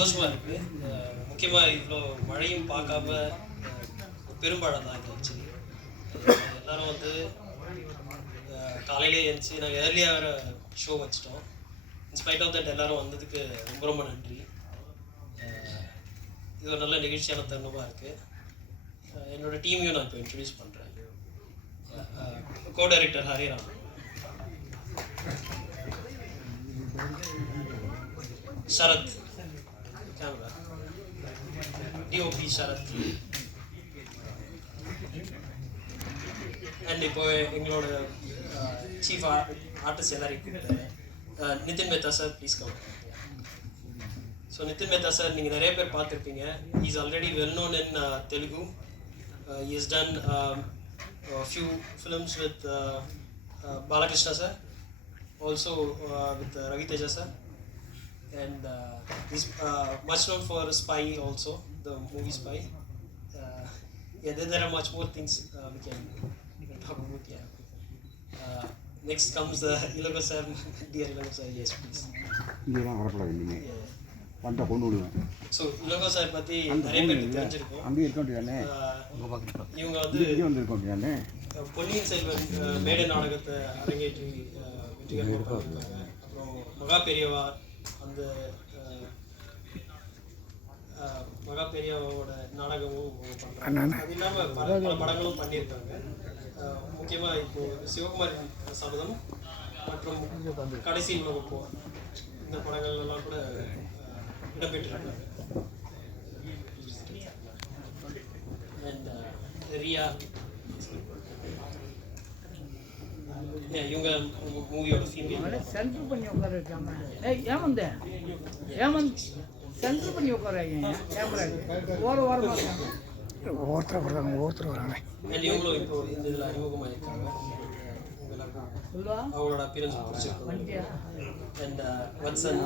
சந்தோஷமாக இருக்குது. முக்கியமாக இவ்வளோ மழையும் பார்க்காம பெரும்பாடம் தான் இது ஆச்சு. எல்லோரும் வந்து காலையிலே எழுந்துச்சு நாங்கள் ஏர்லியாக வேறு ஷோ வச்சிட்டோம். இன்ஸ்பைட் ஆஃப் தட் எல்லோரும் வந்ததுக்கு ரொம்ப ரொம்ப நன்றி. இது ஒரு நல்ல நிகழ்ச்சியான தருணமாக இருக்குது. என்னோடய டீமையும் நான் இப்போ இன்ட்ரடியூஸ் பண்ணுறேன். Co director Hariram, Sarath camera, DOP Sarath, and இப்போ எங்களோட சீஃப் ஆர்டிஸ்ட் எல்லாரையும் கூப்பிட்டாரு. Nitin Mehta sir, please come. So Nitin Mehta sir நீங்கள் நிறைய பேர் பார்த்துருப்பீங்க. Is already well known in Telugu. He has done a few films with Balakrishna sir, also with Ravi Teja sir, and he's much known for Spy also, the movie Spy. Yeah, there are much more things we can talk about. Yeah. Next comes Ilago sir, dear Ilago sir, yes please. Yeah. பண்ட கொண்டு விடுவேன். So Ilango sir பற்றி நிறைய பேருக்கு தெரிஞ்சிருக்கும். அங்கே இருக்கோம் இவங்க வந்து வந்துருக்கோம். பொன்னியின் செல்வன் மேடை நாடகத்தை அரங்கேற்றி வெற்றிகரமாக பண்ணியிருக்காங்க. அப்புறம் மகா பெரியவா, அந்த மகா பெரியவாவோட நாடகமும் பண்ணுறாங்க. அது இல்லாமல் பல படங்களும் பண்ணியிருக்காங்க. முக்கியமாக இப்போது சிவகுமார் சபதம் மற்றும் கடைசி உலகப் போர், இந்த படங்கள்லாம் கூட இடம்பெற்றிருக்காங்க. அண்ட் ரியா, இவங்க மூவியோட ஃபீமேல். சென்டர் பண்ணி உட்கார வைக்காம ஏமந்த சென்டர் பண்ணி உட்காராங்க. கேமரா ஓரமாக ஒவ்வொருத்தர் வராங்க. அண்ட் இவங்களும் இப்போ இந்த இதில் அறிமுகமாயிருக்காங்க. அவங்களோட அப்பியரன்ஸ் பிடிச்சிருக்கோம். And Vatsan,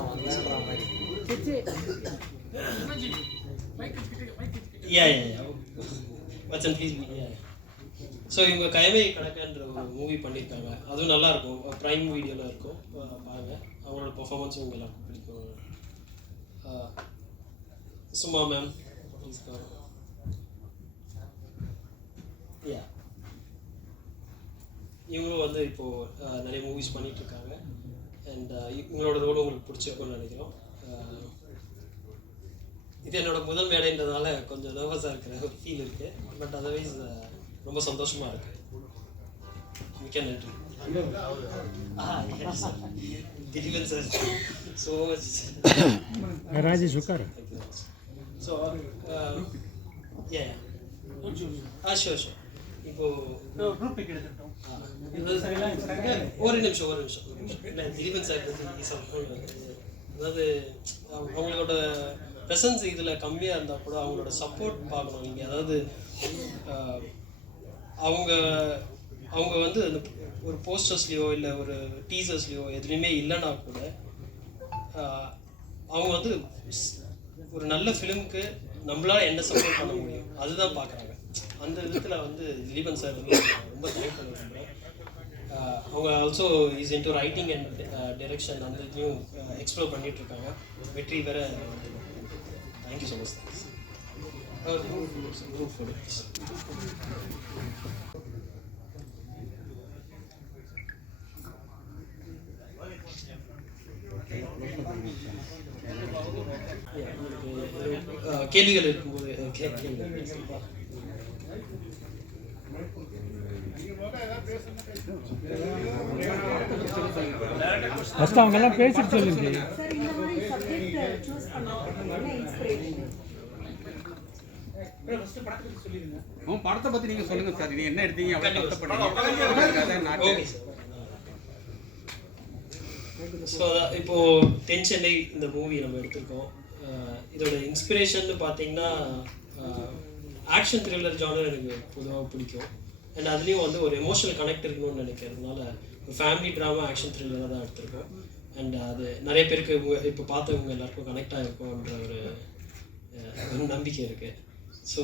Vatsan please. So இவங்க கைமை கணக்குன்ற ஒரு மூவி பண்ணியிருக்காங்க. அதுவும் நல்லாயிருக்கும். ப்ரைம் வீடியோவில் இருக்கும், பாருங்கள். அவங்களோட பர்ஃபார்மன்ஸும் உங்கள் எல்லாருக்கும் பிடிக்கும். சும்மா மேம் ப்ளீஸ். யா, இவங்களும் வந்து இப்போது நிறைய மூவிஸ் பண்ணிகிட்ருக்காங்க. அண்ட் இவங்களோட ரோடு உங்களுக்கு பிடிச்சிருக்கும்னு நினைக்கிறோம். இது என்னோடய முதல் மேடைன்றதுனால கொஞ்சம் நர்வஸாக இருக்கிற ஒரு ஃபீல் இருக்குது. பட் அதர்வைஸ் ரொம்ப சந்தோஷமாக இருக்குது. மிக்க நன்றி. Dileepan sir, so much. Rajesh உட்கார். ஸோ ஷோர் இப்போ ஒரு நிமிஷம் இல்லை, திலீபன் சார் அதாவது அவங்களோட ப்ரெசன்ஸ் இதில் கம்மியாக இருந்தால் கூட அவங்களோட சப்போர்ட் பார்க்கணும் நீங்கள். அதாவது அவங்க வந்து அந்த ஒரு போஸ்டர்ஸ்லேயோ இல்லை ஒரு டீசர்ஸ்லேயோ எதுலேயுமே இல்லைன்னா கூட அவங்க வந்து ஒரு நல்ல ஃபிலிமுக்கு நம்மளால் என்ன சப்போர்ட் பண்ண முடியும் அதுதான் பார்க்குறாங்க. அந்த விதத்தில் வந்து திலீபன் சார் வந்து ரொம்ப தேங்க் பண்ண விரும்புகிறேன். அவங்க also is into writing and direction, அந்த இதையும் எக்ஸ்ப்ளோர் பண்ணிகிட்ருக்காங்க. வெற்றி வேறு. Thank you so much. Group photo please. கேள்விகள் இருக்கும்போது ஃபர்ஸ்ட் அவங்க எல்லாம் பேசிட்டு சொல்லுங்க. படத்தை பற்றி நீங்கள் சொல்லுங்கள் சார். இது என்ன எடுத்தீங்க? ஸோ இப்போது தென் சென்னை இந்த மூவி நம்ம எடுத்திருக்கோம். இதோட இன்ஸ்பிரேஷன் பார்த்தீங்கன்னா ஆக்ஷன் த்ரில்லர் ஜானர் எனக்கு பொதுவாக பிடிக்கும். அண்ட் அதுலேயும் வந்து ஒரு எமோஷனல் கனெக்ட் இருக்கணும்னு நினைக்கிறதுனால ஒரு ஃபேமிலி ட்ராமா ஆக்ஷன் த்ரில்லராக தான் எடுத்திருக்கோம். அண்ட் அது நிறைய பேருக்கு இப்போ பார்த்தவங்க எல்லாருக்கும் கனெக்ட் ஆகிருக்கும்ன்ற ஒரு நம்பிக்கை இருக்குது. ஸோ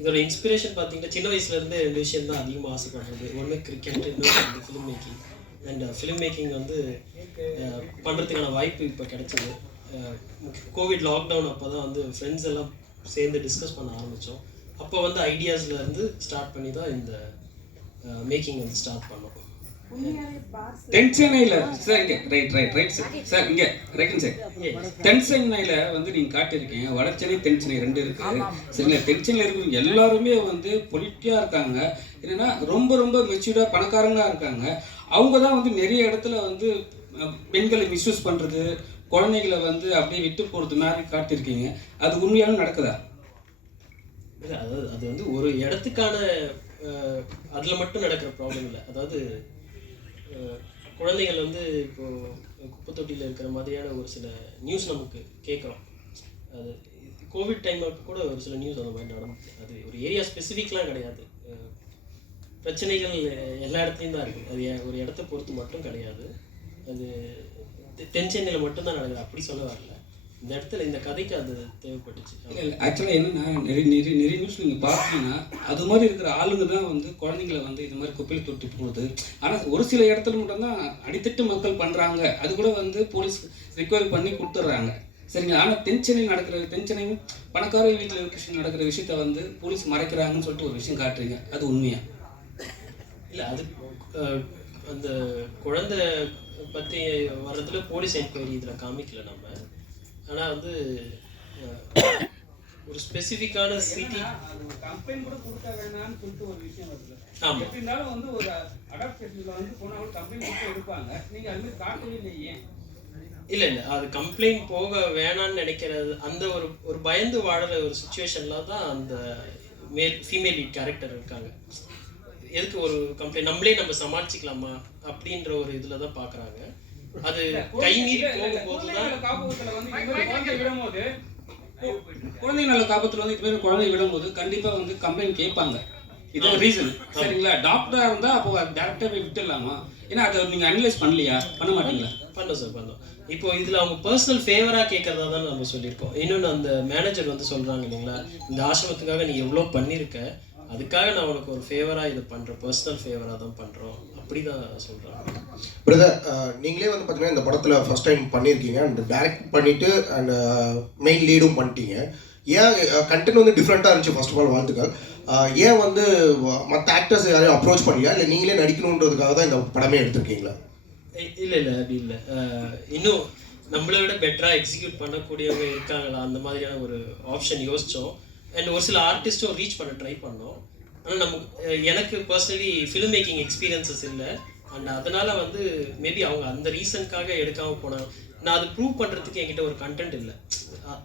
இதோட இன்ஸ்பிரேஷன் பார்த்தீங்கன்னா சின்ன வயசுலேருந்தே ரெண்டு விஷயம் தான் அதிகமாக ஆசைப்படுறது. ஒன்று கிரிக்கெட், இன்னொன்று film making. And film making வந்து பண்ணுறதுக்கான வாய்ப்பு இப்போ கிடைச்சிது. கோவிட் லாக்டவுன் அப்போ தான் வந்து ஃப்ரெண்ட்ஸ் எல்லாம் சேர்ந்து டிஸ்கஸ் பண்ண ஆரம்பித்தோம். அப்போ வந்து ஐடியாஸ்லேருந்து ஸ்டார்ட் பண்ணி தான் இந்த மேக்கிங் வந்து ஸ்டார்ட் பண்ணோம். தென் சென்னையில் சார் இங்கே ரைட் சார் இங்கே ரைட் சார் தென் சென்னையில் வந்து நீங்கள் காட்டியிருக்கீங்க. வட சென்னை தென் சென்னை 2 இருக்குது. சரிங்களா? தென் சென்னையில் இருக்கிறவங்க எல்லாருமே வந்து பொலிட்டிக்காக இருக்காங்க. என்னென்னா ரொம்ப ரொம்ப மெச்சூர்டாக பணக்காரங்களாக இருக்காங்க. அவங்க தான் வந்து நிறைய இடத்துல வந்து பெண்களை மிஸ்யூஸ் பண்ணுறது, குழந்தைகளை வந்து அப்படியே விட்டு போகிறது மாதிரி காட்டியிருக்கீங்க. அது உண்மையாலும் நடக்குதா? இல்லை, அதாவது அது வந்து ஒரு இடத்துக்கான அதில் மட்டும் நடக்கிற ப்ராப்ளம் இல்லை. அதாவது குழந்தைகள் வந்து இப்போது குப்பை தொட்டியில் இருக்கிற மாதிரியான ஒரு சில நியூஸ் நமக்கு கேட்குறோம். அது கோவிட் டைமுக்கு கூட ஒரு சில நியூஸ் அந்த மாதிரி நடந்துச்சு. அது ஒரு ஏரியா ஸ்பெசிஃபிக்லாம் கிடையாது. பிரச்சனைகள் எல்லா இடத்துலையும் தான் இருக்குது. அது ஒரு இடத்த பொறுத்து மட்டும் கிடையாது. அது தென் சென்னையில் மட்டும்தான் நடக்குது, அப்படி சொல்ல வரல. இந்த இடத்துல இந்த கதைக்கு அது தேவைப்பட்டுச்சு. இல்லை ஆக்சுவலாக என்னென்னா நிறைய நியூஸ் நீங்கள் பார்த்தீங்கன்னா அது மாதிரி இருக்கிற ஆளுங்க தான் வந்து குழந்தைங்களை வந்து இது மாதிரி குப்பையில் தொட்டி போகுது. ஆனால் ஒரு சில இடத்துல மட்டும்தான் அடித்தட்டு மக்கள் பண்ணுறாங்க. அது கூட வந்து போலீஸ் ரிக்வயர் பண்ணி கொடுத்துட்றாங்க. சரிங்க? ஆனால் தென் சென்னை பணக்கார வீட்டில் நடக்கிற விஷயத்த வந்து போலீஸ் மறைக்கிறாங்கன்னு சொல்லிட்டு ஒரு விஷயம் காட்டுறீங்க. அது உண்மையா? இல்லை, அது அந்த குழந்தை பற்றி வர்றதுல போலீஸ் என்கொயரி இதில் காமிக்கல நம்ம. ஆனால் வந்து ஒரு ஸ்பெசிஃபிக்கான சிட்டி கம்ப்ளைண்ட் கூட கொடுக்க வேணாம்னு சொல்லிட்டு ஒரு விஷயம் வருது. ஆமாம், எப்படி இருந்தாலும் வந்து ஒரு அடாப்டேஷனில் வந்து போனால் கம்ப்ளைண்ட் கொடுத்து எடுப்பாங்க. நீங்கள் அது மாதிரி காட்டவே இல்லையே. இல்லை அது கம்ப்ளைண்ட் போக வேணான்னு நினைக்கிறது, அந்த ஒரு பயந்து வாழற ஒரு சுச்சுவேஷனில் தான் அந்த ஃபீமேல் லீட் கேரக்டர் இருக்காங்க. எதுக்கு ஒரு கம்ப்ளைண்ட் நம்ம சமாளிச்சிக்கலாமா அப்படின்ற ஒரு இதில் தான் பார்க்குறாங்க. அது கை மீறி போகும்போது தான் குழந்தை நல காப்பத்தில் வந்து இது மாதிரி குழந்தை விடும்போது கண்டிப்பாக வந்து கம்ப்ளைண்ட் கேட்பாங்க. இது ரீசன். சரிங்களா? டாக்டராக இருந்தால் அப்போ டேரக்டாக போய் விட்டுடலாமா? ஏன்னா அதை நீங்கள் அனலைஸ் பண்ணலையா? பண்ண மாட்டீங்களா? பண்ணோம் சார், பண்ணோம். இப்போ இதில் அவங்க பர்சனல் ஃபேவராக கேட்குறதா தான் நம்ம சொல்லியிருக்கோம். இன்னொன்று அந்த மேனேஜர் வந்து சொல்கிறாங்க இல்லைங்களா, இந்த ஆசிரமத்துக்காக நீ எவ்வளோ பண்ணியிருக்க, அதுக்காக நான் உனக்கு ஒரு ஃபேவராக இது பண்ணுறோம், பர்சனல் ஃபேவராக தான் பண்ணுறோம், அப்படி தான் சொல்கிறாங்க. பிரதர், நீங்களே வந்து பார்த்தீங்கன்னா இந்த படத்தில் ஃபஸ்ட் டைம் பண்ணியிருக்கீங்க அண்ட் டைரக்ட் பண்ணிவிட்டு அண்ட் மெயின் லீடும் பண்ணிட்டீங்க. ஏன் கண்டென்ட் வந்து டிஃப்ரெண்ட்டாக இருந்துச்சு? ஃபர்ஸ்ட் ஆஃப் ஆல் வாழ்த்துக்கள். ஏன் வந்து மற்ற ஆக்டர்ஸ் யாரையும் அப்ரோச் பண்ணியா, இல்லை நீங்களே நடிக்கணுன்றதுக்காக தான் இந்த படமே எடுத்திருக்கீங்களா? இல்லை அப்படி இல்லை. இன்னும் நம்மளை விட பெட்டராக எக்ஸிக்யூட் பண்ணக்கூடியவங்க இருக்காங்களா, அந்த மாதிரியான ஒரு ஆப்ஷன் யோசித்தோம். அண்ட் ஒரு சில ஆர்டிஸ்ட்டும் ரீச் பண்ண ட்ரை பண்ணோம். ஆனால் எனக்கு பர்சனலி ஃபிலிம் மேக்கிங் எக்ஸ்பீரியன்சஸ் இல்லை. அண்ட் அதனால் வந்து மேபி அவங்க அந்த ரீசனுக்காக எடுக்காமல் போனாங்க. நான் அது ப்ரூவ் பண்ணுறதுக்கு என்கிட்ட ஒரு கண்டென்ட் இல்லை.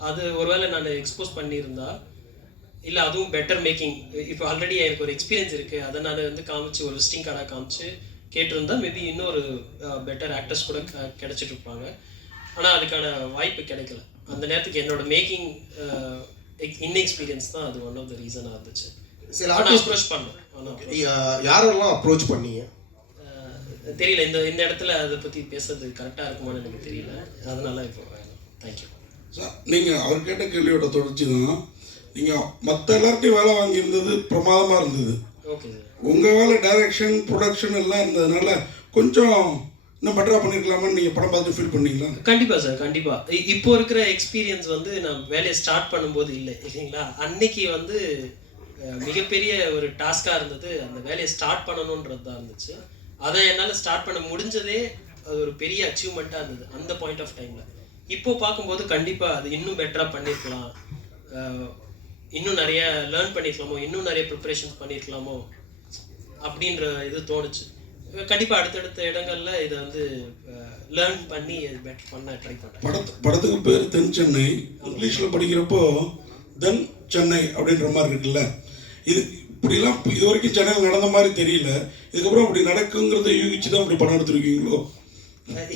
அது ஒருவேளை நான் எக்ஸ்போஸ் பண்ணியிருந்தா, இல்லை அதுவும் பெட்டர் மேக்கிங், இப்போ ஆல்ரெடி எனக்கு ஒரு எக்ஸ்பீரியன்ஸ் இருக்குது, அதை நான் வந்து காமிச்சு ஒரு விசிட்டிங் கார்டாக காமிச்சு கேட்டிருந்தா மேபி இன்னொரு பெட்டர் ஆக்டர்ஸ் கூட கிடச்சிட்டு இருப்பாங்க. ஆனால் அதுக்கான வாய்ப்பு கிடைக்கல. அந்த நேரத்துக்கு என்னோட மேக்கிங் இன்எக்ஸ்பீரியன்ஸ் தான் அது ஒன் ஆஃப் த ரீசனாக இருந்துச்சு. சில ஆர்டிஸ்ட் அப்ரோச் பண்ணோம். யாரெல்லாம் அப்ரோச் பண்ணீங்க? தெரியல, இந்த இடத்துல அதை பற்றி பேசுறது கரெக்டாக இருக்குமான்னு எனக்கு தெரியல. அதனால இப்போ தேங்க்யூ சார். நீங்கள் அவர் கேட்ட கேள்வியோட தொடர்ச்சி தான். நீங்கள் மற்ற எல்லார்ட்டையும் வேலை வாங்கியிருந்தது பிரமாதமாக இருந்தது. Okay sir. உங்கள் வேலை டைரக்ஷன் ப்ரொடக்ஷன் எல்லாம் இருந்ததுனால கொஞ்சம் இன்னும் பெட்டராக பண்ணியிருக்கலாமான்னு நீங்கள் படம் பார்த்து ஃபீல் பண்ணீங்களா? கண்டிப்பாக சார், கண்டிப்பாக. இப்போ இருக்கிற எக்ஸ்பீரியன்ஸ் வந்து நான் வேலையை ஸ்டார்ட் பண்ணும்போது இல்லைங்களா, அன்னைக்கு வந்து மிகப்பெரிய ஒரு டாஸ்காக இருந்தது. அந்த வேலையை ஸ்டார்ட் பண்ணணுன்றது தான் இருந்துச்சு. அதை என்னால் ஸ்டார்ட் பண்ண முடிஞ்சதே அது ஒரு பெரிய அச்சீவ்மெண்ட்டாக இருந்தது அந்த பாயிண்ட் ஆஃப் டைமில். இப்போ பார்க்கும்போது கண்டிப்பாக அது இன்னும் பெட்டராக பண்ணியிருக்கலாம், இன்னும் நிறைய லேர்ன் பண்ணியிருக்கலாமோ, இன்னும் நிறைய ப்ரிப்பரேஷன்ஸ் பண்ணியிருக்கலாமோ அப்படின்ற இது தோணுச்சு. கண்டிப்பாக அடுத்தடுத்த இடங்கள்ல இதை வந்து லேர்ன் பண்ணி பெட்டர் பண்ண ட்ரை பண்ணுறேன். படத்துக்கு பேர் தென் சென்னை. இங்கிலீஷில் படிக்கிறப்போ தென் சென்னை அப்படின்ற மாதிரி இருக்குல்ல. இது இப்படிலாம் இது வரைக்கும் சென்னையில் நடந்த மாதிரி தெரியல. இதுக்கப்புறம் அப்படி நடக்குங்கிறத யூகிச்சு தான் அப்படி படம் எடுத்துருக்கீங்களோ?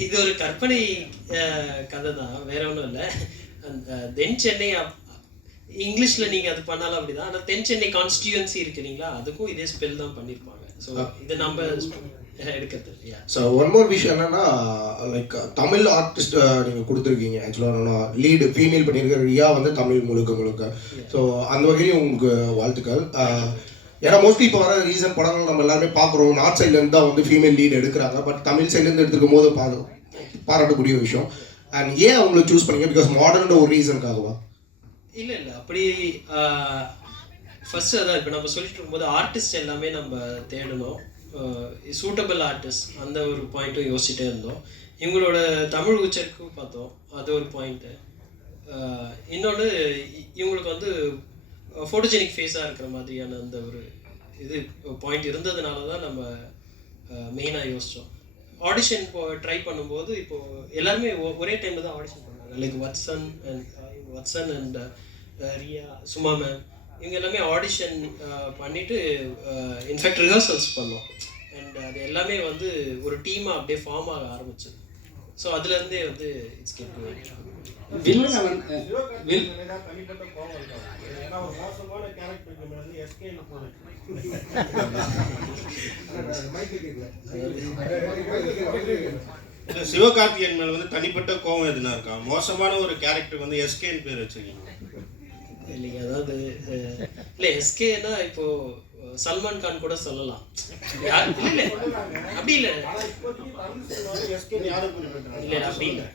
இது ஒரு கற்பனை கதை தான், வேற ஒன்றும் இல்லை. தென் சென்னை இங்கிலீஷில் நீங்கள் அது பண்ணாலும் அப்படிதான். ஆனால் தென் சென்னை கான்ஸ்டியூன்சி இருக்கு இல்லைங்களா, அதுக்கும் இதே ஸ்பெல் தான் பண்ணியிருப்பாங்க. ஸோ இது நம்ம எடுக்கிறது இல்லையா. ஸோ ஒன் மோர் விஷயம் என்னன்னா, லைக் தமிழ் ஆர்டிஸ்ட் நீங்கள் கொடுத்துருக்கீங்க. ஆக்சுவலாக லீடு ஃபீமேல் பண்ணியிருக்கிற ரியா வந்து தமிழ் முழுக்க. ஸோ அந்த வகையிலும் உங்களுக்கு வாழ்த்துக்கள். ஏன்னா மோஸ்ட்லி இப்போ வர ரீசன் படங்கள் நம்ம எல்லாருமே பார்க்குறோம், நார்த் சைட்லேருந்து தான் வந்து ஃபீமேல் லீடு எடுக்கிறாங்க. பட் தமிழ் சைட்லேருந்து எடுத்துக்கும் போது பாராட்டக்கூடிய விஷயம். அண்ட் ஏன் அவங்களை சூஸ் பண்ணீங்க? பிகாஸ் மாடர்ன்ற ஒரு ரீசனுக்காகவா? இல்லை அப்படி ஃபஸ்ட்டு அதான் இப்போ நம்ம சொல்லிட்டு இருக்கும்போது ஆர்டிஸ்ட் எல்லாமே நம்ம தேடணும், சூட்டபிள் ஆர்டிஸ்ட் அந்த ஒரு பாயிண்ட்டும் யோசிச்சுட்டே இருந்தோம். இவங்களோட தமிழ் உச்சரிப்பு பார்த்தோம், அது ஒரு பாயிண்ட்டு. இன்னொன்று இவங்களுக்கு வந்து ஃபோட்டோஜெனிக் ஃபேஸாக இருக்கிற மாதிரியான அந்த ஒரு இது பாயிண்ட் இருந்ததுனால தான் நம்ம மெயினாக யோசித்தோம். ஆடிஷன் இப்போ ட்ரை பண்ணும்போது இப்போது எல்லாருமே ஒரே டைமில் தான் ஆடிஷன் பண்ணாங்க. Like Vatsan and Riya, Suma ma'am, இவங்க எல்லாமே ஆடிஷன் பண்ணிவிட்டு இன்ஃபேக்ட் ரிஹர்சல்ஸ் பண்ணோம். அண்ட் அது எல்லாமே வந்து ஒரு டீமாக அப்படியே ஃபார்ம் ஆக ஆரம்பிச்சது. ஸோ அதுலேருந்தே வந்து இட்ஸ் கெட் சிவகார்த்திகேயன் மேல வந்து தனிப்பட்ட கோவம் எதுனா இருக்கா? மோசமான ஒரு கேரக்டர் வந்து எஸ்கேன்னு பேர் வச்சிருக்கீங்க. இல்லைங்க, அதாவது இல்லை எஸ்கேனா இப்போ சல்மான் கான் கூட சொல்லலாம். இல்லை அப்படி இல்லை, இல்லை அப்படி இல்லை.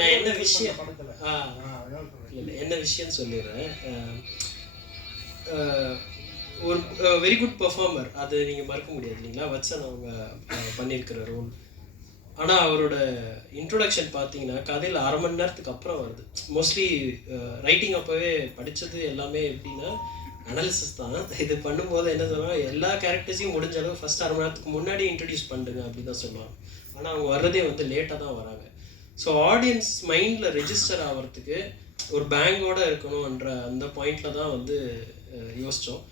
நான் என்ன விஷயம் என்ன விஷயம் சொல்லிடுறேன். ஒரு வெரி குட் பெர்ஃபார்மர், அது நீங்கள் மறக்க முடியாது இல்லைங்களா. வத்சன் அவங்க பண்ணியிருக்கிற ரோல். ஆனால் அவரோட இன்ட்ரொடக்ஷன் பார்த்தீங்கன்னா கதையில் அரை மணி நேரத்துக்கு அப்புறம் வருது. மோஸ்ட்லி ரைட்டிங் அப்போவே படித்தது எல்லாமே எப்படின்னா அனாலிசிஸ் தான். இது பண்ணும்போது என்ன சொல்லுவாங்க, எல்லா கேரக்டர்ஸையும் முடிஞ்ச அளவு ஃபஸ்ட் அரை மணி நேரத்துக்கு முன்னாடி இன்ட்ரடியூஸ் பண்ணுங்க அப்படி தான் சொல்லுவாங்க. ஆனால் அவங்க வர்றதே வந்து லேட்டாக தான் வராங்க. ஸோ ஆடியன்ஸ் மைண்டில் ரெஜிஸ்டர் ஆகிறதுக்கு ஒரு பேங்கோடு இருக்கணுன்ற அந்த பாயிண்டில் தான் வந்து யோசித்தோம்.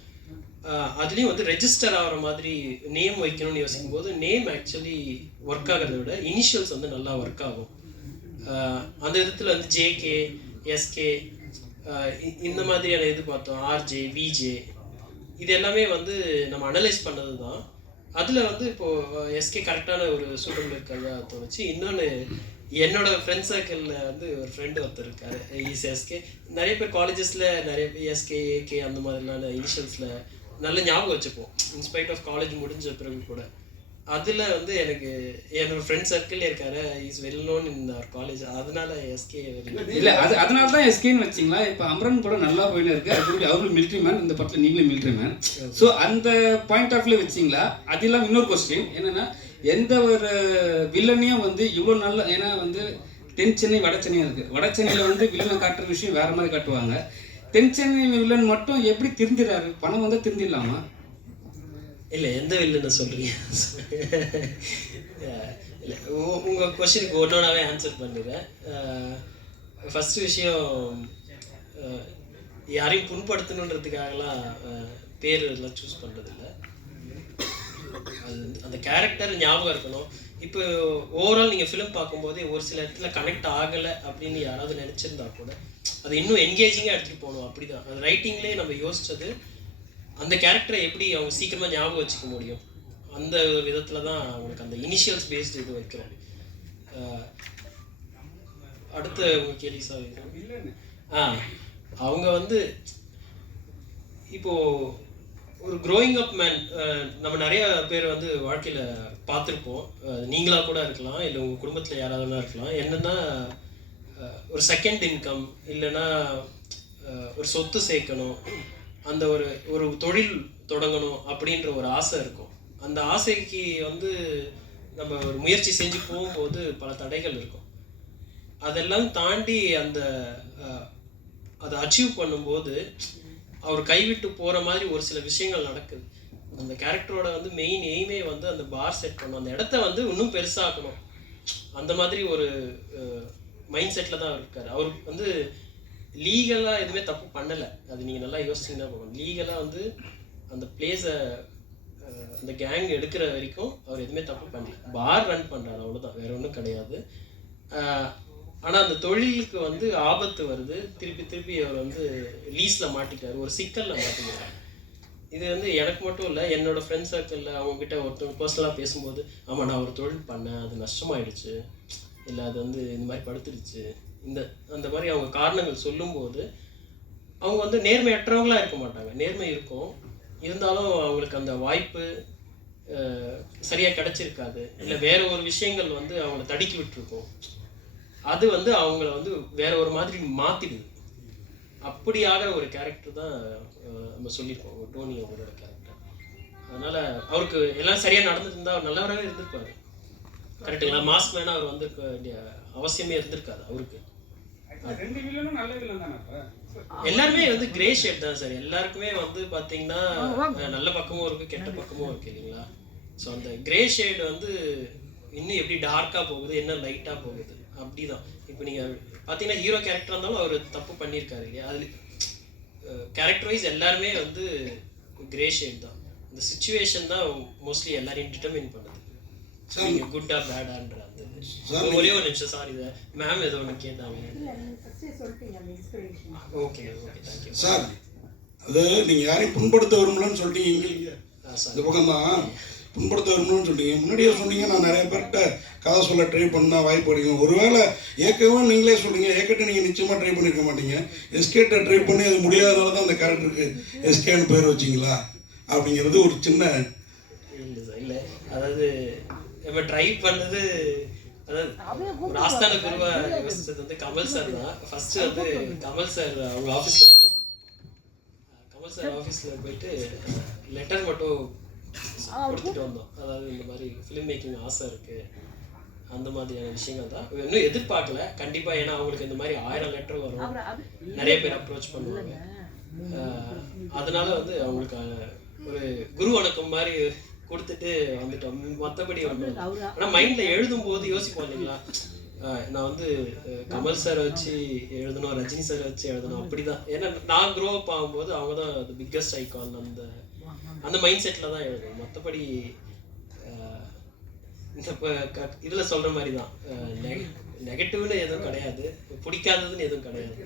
அதுலேயும் வந்து ரெஜிஸ்டர் ஆகிற மாதிரி நேம் வைக்கணும்னு யோசிக்கும் போது நேம் ஆக்சுவலி ஒர்க் ஆகிறத விட இனிஷியல்ஸ் வந்து நல்லா ஒர்க் ஆகும். அந்த விதத்தில் வந்து ஜேகே, எஸ்கே, இந்த மாதிரியான இது பார்த்தோம். ஆர்ஜே, விஜே, இது எல்லாமே வந்து நம்ம அனலைஸ் பண்ணது தான். அதில் வந்து இப்போது எஸ்கே கரெக்டான ஒரு சூட்டபிள் இருக்கிறதா தோணுச்சு. இன்னொன்று என்னோட ஃப்ரெண்ட் சர்க்கிளில் வந்து ஒரு ஃப்ரெண்டு ஒருத்தர் இருக்காரு, இஸ் எஸ்கே. நிறைய பேர் காலேஜஸில் நிறைய பேர் எஸ்கே, ஏகே அந்த மாதிரிலான இனிஷியல்ஸில் நல்ல ஞாபகம் வச்சுப்போம், இன்ஸ்பைட் ஆஃப் காலேஜ் முடிஞ்ச பிறகு கூட. அதில் வந்து எனக்கு என்னோட ஃப்ரெண்ட் சர்க்கிள் இருக்காரு, is well known in our college, அதனால எஸ்கே. இல்லை அதனால தான் எஸ்கேன்னு வச்சிங்களா? இப்போ அமரன் கூட நல்லா போயின்னு இருக்கு, அது அவரும் மிலிட்ரி மேன், இந்த படத்தில் நீங்களும் மிலிட்ரி மேன். ஸோ அந்த பாயிண்ட் ஆஃப் வியூ வச்சிங்களா? அது இல்லாமல் இன்னொரு கொஸ்டின் என்னென்னா, எந்த ஒரு வில்லனையும் வந்து இவ்வளோ நல்ல, ஏன்னா வந்து தென் சென்னை வட சென்னையாக இருக்குது. வட சென்னையில் வந்து வில்லனை காட்டுற விஷயம் வேறு மாதிரி காட்டுவாங்க. தென் சென்னை வில்லன் மட்டும் எப்படி திருந்திறாரு? பணம் வந்து திருந்திடலாமா? இல்லை, எந்த வில்லனை சொல்கிறீங்க? இல்லை, உங்கள் கொஸ்டினுக்கு ஒன்றோனாவே ஆன்சர் பண்ணிடுறேன். ஃபஸ்ட்டு விஷயம், யாரையும் புண்படுத்தணுன்றதுக்காகலாம் பேர் எல்லாம் சூஸ் பண்ணுறதில்ல. அது அந்த கேரக்டர் ஞாபகம் இருக்கணும். இப்போ ஓவரால் நீங்கள் ஃபிலிம் பார்க்கும்போதே ஒரு சில இடத்துல கனெக்ட் ஆகலை அப்படின்னு யாராவது நினச்சிருந்தா கூட அது இன்னும் என்கேஜிங்காக எடுத்துகிட்டு போகணும். அப்படி தான் அது ரைட்டிங்லேயே நம்ம யோசித்தது. அந்த கேரக்டரை எப்படி அவங்க சீக்கிரமாக ஞாபகம் வச்சுக்க முடியும், அந்த விதத்தில் தான் அவங்களுக்கு அந்த இனிஷியல்ஸ் பேஸ்டு இது வைக்கிறோம். அடுத்த உங்கள் கேள்வி சார். அவங்க வந்து இப்போது ஒரு க்ரோயிங் அப் மேன், நம்ம நிறைய பேர் வந்து வாழ்க்கையில் பார்த்துருப்போம். நீங்களாக கூட இருக்கலாம், இல்லை உங்கள் குடும்பத்தில் யாராவதுனா இருக்கலாம். என்னென்னா ஒரு செகண்ட் இன்கம், இல்லைன்னா ஒரு சொத்து சேர்க்கணும், அந்த ஒரு தொழில் தொடங்கணும் அப்படின்ற ஒரு ஆசை இருக்கும். அந்த ஆசைக்கு வந்து நம்ம ஒரு முயற்சி செஞ்சு போகும்போது பல தடைகள் இருக்கும். அதெல்லாம் தாண்டி அதை அச்சீவ் பண்ணும்போது அவர் கைவிட்டு போகிற மாதிரி ஒரு சில விஷயங்கள் நடக்குது. அந்த கேரக்டரோட வந்து மெயின் எய்மே வந்து அந்த பார் செட் பண்ணணும், அந்த இடத்த வந்து இன்னும் பெருசாக்கணும். அந்த மாதிரி ஒரு மைண்ட் செட்டில் தான் இருக்கார். அவர் வந்து லீகலாக எதுவுமே தப்பு பண்ணலை, அது நீங்கள் நல்லா யோசிச்சிங்கன்னா போகணும். லீகலாக வந்து அந்த பிளேஸை அந்த கேங் எடுக்கிற வரைக்கும் அவர் எதுவுமே தப்பு பண்ணல. பார் ரன் பண்ணுறாரு, அவ்வளோதான், வேற ஒன்றும் கிடையாது. ஆனால் அந்த தொழிலுக்கு வந்து ஆபத்து வருது, திருப்பி அவர் வந்து லீஸில் மாட்டிட்டார், ஒரு சிக்கலில் மாட்டிக்கிறார். இது வந்து எனக்கு மட்டும் இல்லை, என்னோட ஃப்ரெண்ட் சர்க்கிளில் அவங்ககிட்ட ஒருத்தவங்க பர்சனலாக பேசும்போது, ஆமாம் நான் ஒரு தொழில் பண்ணேன், அது நஷ்டமாயிடுச்சு, இல்லை அது வந்து இந்த மாதிரி படுத்துடுச்சு, அந்த மாதிரி அவங்க காரணங்கள் சொல்லும்போது அவங்க வந்து நேர்மையற்றவங்களாக இருக்க மாட்டாங்க, நேர்மை இருக்கும். இருந்தாலும் அவங்களுக்கு அந்த வாய்ப்பு சரியாக கிடச்சிருக்காது, இல்லை வேற ஒரு விஷயங்கள் வந்து அவங்கள தடுக்கி விட்டுருக்கோம். அது வந்து அவங்கள வந்து வேற ஒரு மாதிரி மாற்றிடுது. அப்படியாக ஒரு கேரக்டர் தான் நம்ம சொல்லியிருக்கோம் டோனி அவங்களோட கேரக்டர். அதனால் அவருக்கு எல்லாம் சரியாக நடந்துருந்தா அவர் நல்லவராகவே இருந்திருப்பாரு. கரெக்டுங்களா? மாஸ்க் மேனாக அவர் வந்திருக்க வேண்டிய அவசியமே இருந்திருக்காது அவருக்கு. எல்லாருமே வந்து கிரே ஷேட் தான் சார். எல்லாருக்குமே வந்து பார்த்தீங்கன்னா நல்ல பக்கமும் இருக்குது, கெட்ட பக்கமும் இருக்குது இல்லைங்களா? ஸோ அந்த கிரே ஷேடு வந்து இன்னும் எப்படி டார்க்காக போகுது, என்ன லைட்டாக போகுது அப்படிதான். இப்போ நீங்கள் பார்த்தீங்கன்னா ஹீரோ கேரக்டராக இருந்தாலும் அவர் தப்பு பண்ணியிருக்காரு இல்லையா? அது கேரக்டர் வைஸ் எல்லாருமே வந்து கிரே ஷேட் தான். இந்த சுச்சுவேஷன் தான் மோஸ்ட்லி எல்லாரையும் டிட்டர்மின் பண்ணுது, நீங்கள் குட்டா பேடான்ற அந்த. ஒரே ஒரு நிமிஷம் சார், இதை மேம் ஏதோ ஒன்று கேட்டாங்க. Okay okay thank you sir. அது நீங்கள் யாரையும் புண்படுத்த விரும்பலன்னு சொல்லிட்டீங்க. இங்கே இந்த பக்கம் தான் புண்படுத்த விரும்பலன்னு சொல்லிட்டீங்க. முன்னாடியே சொன்னீங்க நான் நிறைய பேர்கிட்ட கதை சொல்ல ட்ரை பண்ணால் வாய்ப்பு கிடைக்கும். ஒருவேளை ஏற்கனவே நீங்களே சொல்றீங்க, ஏற்கனவே நீங்கள் நிச்சயமாக ட்ரை பண்ணியிருக்க மாட்டீங்க. எஸ்கேட்டை ட்ரை பண்ணி அது முடியாதனால தான் அந்த கேரக்டருக்கு எஸ்கேன்னு பேர் வச்சிங்களா அப்படிங்கிறது ஒரு சின்ன. இல்லை சார், இல்லை அதாவது நம்ம ட்ரை பண்ணது, அதாவது ஒரு ஆஸ்தான குருவா யோசிச்சது வந்து கமல் சார் தான். ஃபர்ஸ்ட் வந்து கமல் சார் அவங்க ஆஃபீஸில் போயிட்டு லெட்டர் மட்டும் கொடுத்துட்டு வந்தோம். அதாவது இந்த மாதிரி ஃபிலிம் மேக்கிங் ஆசை இருக்குது, அந்த மாதிரியான விஷயங்கள் தான். இன்னும் எதிர்பார்க்கல கண்டிப்பாக, ஏன்னா அவங்களுக்கு இந்த மாதிரி 1000 லெட்டர் வரும், நிறைய பேர் அப்ரோச் பண்ணுவாங்க. அதனால வந்து அவங்களுக்கு ஒரு குரு வணக்கம் மாதிரி கொடுத்துட்டு வந்துட்டோம். மற்றபடி ஒன்று, ஆனால் மைண்டில் எழுதும் போது யோசிப்போம் இல்லைங்களா, நான் வந்து கமல் சாரை வச்சு எழுதணும், ரஜினி சாரை வச்சு எழுதணும், அப்படிதான். ஏன்னா நான் க்ரோ அப் ஆகும்போது அவங்க தான் தி பிக்கஸ்ட் ஐகான். அந்த மைண்ட் செட்டில் தான் எழுதணும். மற்றபடி இந்த இதில் சொல்கிற மாதிரி தான் நெகட்டிவ்னு எதுவும் கிடையாது, பிடிக்காததுன்னு எதுவும் கிடையாது.